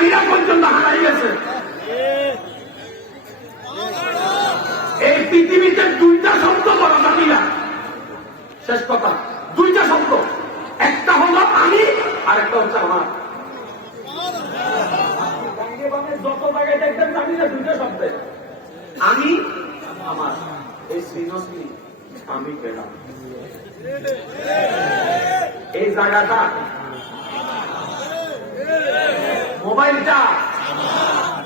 জ্ঞানীরা পর্যন্ত হারাই গেছে। এই পৃথিবীতে দুইটা শব্দ বড় দামিরা শেষ কথা, দুইটা শব্দ। একটা হলো আমি, আর একটা হচ্ছে আমার। আমি, আমার। এই শ্রীনশ্রী আমি এই জায়গাটা মোবাইলটা,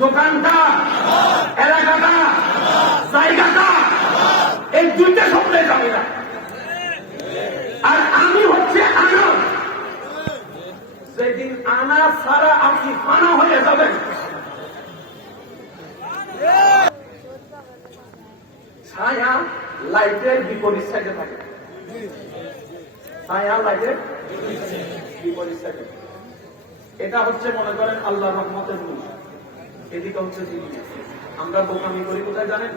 দোকানটা, এলাকাটা, জায়গাটা, এই দুইটা শব্দে যাবে না। আর আমি হচ্ছে আনা। যেদিন আনা ছাড়া আপনি ফানা হয়ে যাবেন। ছায়া লাইটের বিপরীত সাইডে থাকে। ছায়া লাইটের বিপরীত সাইডে। এটা হচ্ছে মনে করেন আল্লাহ রহমতের মূল। এদিকে হচ্ছে আমরা বোকামি করি কোথায় জানেন?